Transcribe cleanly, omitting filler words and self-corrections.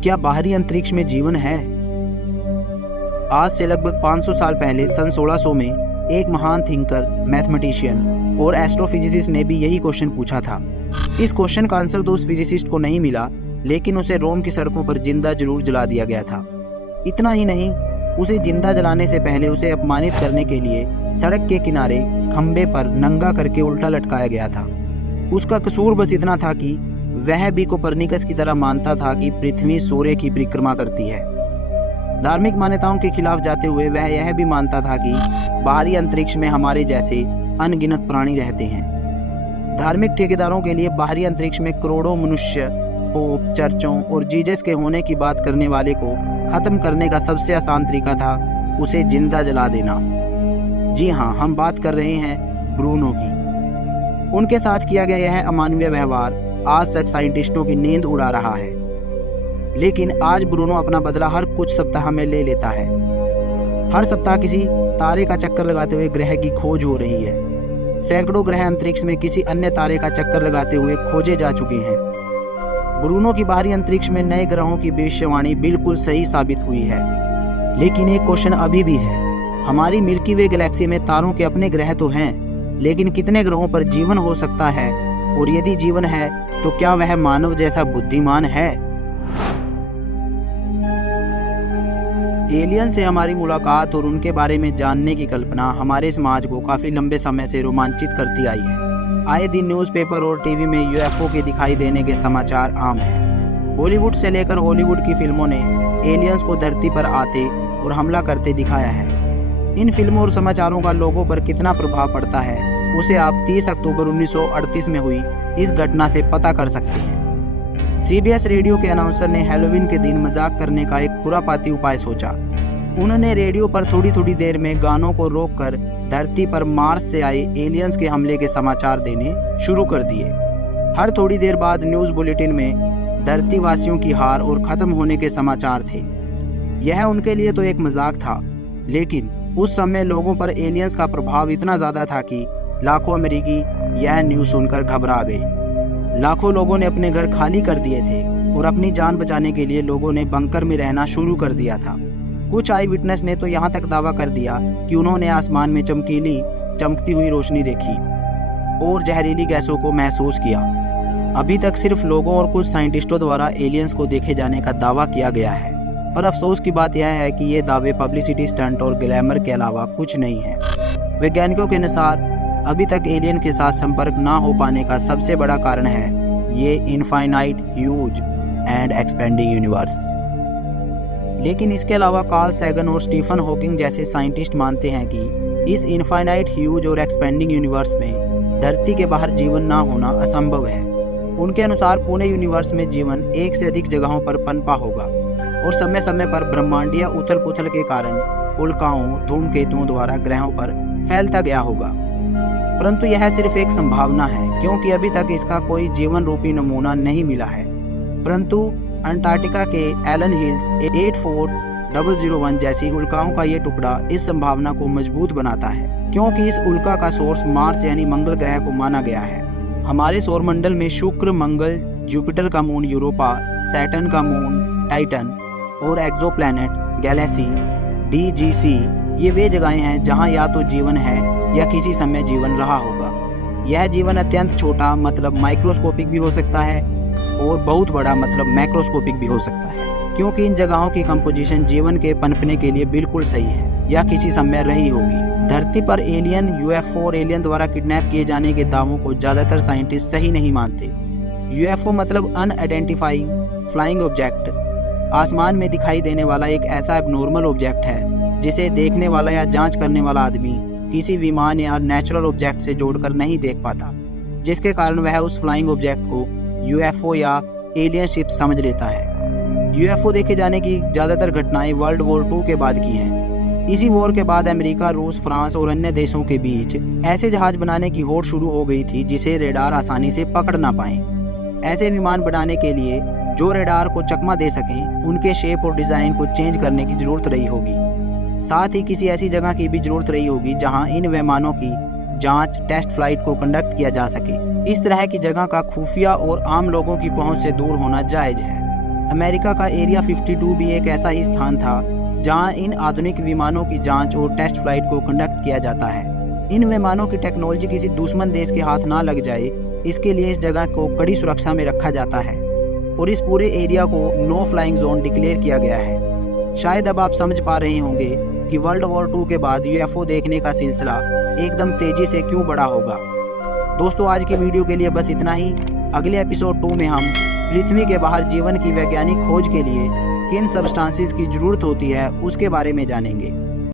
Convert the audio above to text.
क्या बाहरी अंतरिक्ष में जीवन है? आज से लगभग 500 साल पहले सन 1600 में एक महान थिंकर, मैथमेटिशियन और एस्ट्रोफिजिसिस्ट ने भी यही क्वेश्चन पूछा था। इस क्वेश्चन का आंसर तो उस फिजिसिस्ट को नहीं मिला, लेकिन उसे रोम की सड़कों पर जिंदा जरूर जला दिया गया था। इतना ही नहीं, उसे जिंदा जलाने से पहले उसे अपमानित करने के लिए सड़क के किनारे खंबे पर नंगा करके उल्टा लटकाया गया था। उसका कसूर बस इतना था कि वह भी कोपरनिकस की तरह मानता था कि पृथ्वी सूर्य की परिक्रमा करती है। धार्मिक मान्यताओं के खिलाफ जाते हुए वह यह भी मानता था कि बाहरी अंतरिक्ष में हमारे जैसे अनगिनत प्राणी रहते हैं। धार्मिक ठेकेदारों के लिए बाहरी अंतरिक्ष में करोड़ों मनुष्य, पोप, चर्चों और जीसस के होने की बात करने वाले को खत्म करने का सबसे आसान तरीका था उसे जिंदा जला देना। जी हाँ, हम बात कर रहे हैं ब्रूनो की। उनके साथ किया गया यह अमानवीय व्यवहार आज तक साइंटिस्टों की नींद उड़ा रहा है, लेकिन आज ब्रूनो अपना बदला हर कुछ सप्ताह में ले लेता है। हर सप्ताह किसी तारे का चक्कर लगाते हुए ग्रह की खोज हो रही है। सैकड़ों ग्रह अंतरिक्ष में किसी अन्य तारे का चक्कर लगाते हुए खोजे जा चुके हैं। ब्रूनो की बाहरी अंतरिक्ष में नए ग्रहों की भविष्यवाणी बिल्कुल सही साबित हुई है। लेकिन एक क्वेश्चन अभी भी है, हमारी मिल्की वे गैलेक्सी में तारों के अपने ग्रह तो हैं, लेकिन कितने ग्रहों पर जीवन हो सकता है? और यदि जीवन है तो क्या वह मानव जैसा बुद्धिमान है? एलियन से हमारी मुलाकात और उनके बारे में जानने की कल्पना हमारे समाज को काफ़ी लंबे समय से रोमांचित करती आई है। आए दिन न्यूज़पेपर और टीवी में यूएफओ के दिखाई देने के समाचार आम हैं। बॉलीवुड से लेकर हॉलीवुड की फिल्मों ने एलियंस को धरती पर आते और हमला करते दिखाया है। इन फिल्मों और समाचारों का लोगों पर कितना प्रभाव पड़ता है, उसे आप 30 अक्टूबर 1938 में हुई इस घटना से पता कर सकते हैं। सीबीएस रेडियो के अनाउंसर ने हैलोवीन के दिन मजाक करने का एक खुरापाती उपाय सोचा। उन्होंने रेडियो पर थोड़ी थोड़ी देर में गानों को रोककर धरती पर मार्स से आए एलियंस के हमले के समाचार देने शुरू कर दिए। हर थोड़ी देर बाद न्यूज़ बुलेटिन में धरतीवासियों की हार और ख़त्म होने के समाचार थे। यह उनके लिए तो एक मजाक था, लेकिन उस समय लोगों पर एलियंस का प्रभाव इतना ज़्यादा था कि लाखों अमेरिकी यह न्यूज़ सुनकर घबरा गए। लाखों लोगों ने अपने घर खाली कर दिए थे और अपनी जान बचाने के लिए लोगों ने बंकर में रहना शुरू कर दिया था। कुछ आई विटनेस ने तो यहाँ तक दावा कर दिया कि उन्होंने आसमान में चमकती हुई रोशनी देखी और जहरीली गैसों को महसूस किया। अभी तक सिर्फ लोगों और कुछ साइंटिस्टों द्वारा एलियंस को देखे जाने का दावा किया गया है, पर अफसोस की बात यह है कि ये दावे पब्लिसिटी स्टंट और ग्लैमर के अलावा कुछ नहीं है। वैज्ञानिकों के अनुसार अभी तक एलियन के साथ संपर्क ना हो पाने का सबसे बड़ा कारण है ये infinite, huge and expanding universe. लेकिन इसके अलावा कार्ल सैगन और स्टीफन हॉकिंग जैसे साइंटिस्ट मानते हैं कि इस इनफाइनाइट, ह्यूज और एक्सपेंडिंग यूनिवर्स में धरती के बाहर जीवन ना होना असंभव है। उनके अनुसार पूरे यूनिवर्स में जीवन एक से अधिक जगहों पर पनपा होगा और समय समय पर ब्रह्मांडीय उथल पुथल के कारण उल्काओं, धूमकेतुओं द्वारा ग्रहों पर फैलता गया होगा। परंतु यह सिर्फ एक संभावना है, क्योंकि अभी तक इसका कोई जीवन रूपी नमूना नहीं मिला है। परंतु अंटार्कटिका के एलन हिल्स 84001 जैसी उल्काओं का ये टुकड़ा इस संभावना को मजबूत बनाता है, क्योंकि इस उल्का का सोर्स मार्स यानी मंगल ग्रह को माना गया है। हमारे सौरमंडल में शुक्र, मंगल, जुपिटर का मून यूरोपा, सैटर्न का मून टाइटन और एक्सोप्लैनेट गैलेक्सी DGC ये वे जगहें हैं जहां या तो जीवन है या किसी समय जीवन रहा होगा। यह जीवन अत्यंत छोटा मतलब माइक्रोस्कोपिक भी हो सकता है और बहुत बड़ा मतलब मैक्रोस्कोपिक भी हो सकता है, क्योंकि इन जगहों की कंपोजिशन जीवन के पनपने के लिए बिल्कुल सही है या किसी समय रही होगी। धरती पर एलियन, यूएफओ और एलियन द्वारा किडनैप किए जाने के दावों को ज़्यादातर साइंटिस्ट सही नहीं मानते। यूएफओ मतलब अनआइडेंटिफाइंग फ्लाइंग ऑब्जेक्ट, आसमान में दिखाई देने वाला एक ऐसा एबनॉर्मल ऑब्जेक्ट है जिसे देखने वाला या जांच करने वाला आदमी किसी विमान या नेचुरल ऑब्जेक्ट से जोड़कर नहीं देख पाता, जिसके कारण वह उस फ्लाइंग ऑब्जेक्ट को यूएफओ या एलियन शिप समझ लेता है। यूएफओ देखे जाने की ज़्यादातर घटनाएं वर्ल्ड वॉर 2 के बाद की हैं। इसी वॉर के बाद अमेरिका, रूस, फ्रांस और अन्य देशों के बीच ऐसे जहाज बनाने की होड़ शुरू हो गई थी जिसे रेडार आसानी से पकड़ ना पाए। ऐसे विमान बनाने के लिए जो रेडार को चकमा दे सकें, उनके शेप और डिज़ाइन को चेंज करने की ज़रूरत रही होगी। साथ ही किसी ऐसी जगह की भी ज़रूरत रही होगी जहां इन विमानों की जांच, टेस्ट फ्लाइट को कंडक्ट किया जा सके। इस तरह की जगह का खुफिया और आम लोगों की पहुंच से दूर होना जायज़ है। अमेरिका का एरिया 52 भी एक ऐसा ही स्थान था जहां इन आधुनिक विमानों की जांच और टेस्ट फ्लाइट को कंडक्ट किया जाता है। इन विमानों की टेक्नोलॉजी किसी दुश्मन देश के हाथ ना लग जाए, इसके लिए इस जगह को कड़ी सुरक्षा में रखा जाता है और इस पूरे एरिया को नो फ्लाइंग जोन डिक्लेयर किया गया है। शायद अब आप समझ पा रहे होंगे कि वर्ल्ड वॉर 2 के बाद यूएफओ देखने का सिलसिला एकदम तेजी से क्यों बढ़ा होगा। दोस्तों, आज की वीडियो के लिए बस इतना ही। अगले एपिसोड 2 में हम पृथ्वी के बाहर जीवन की वैज्ञानिक खोज के लिए किन सब्सटेंसेस की ज़रूरत होती है उसके बारे में जानेंगे।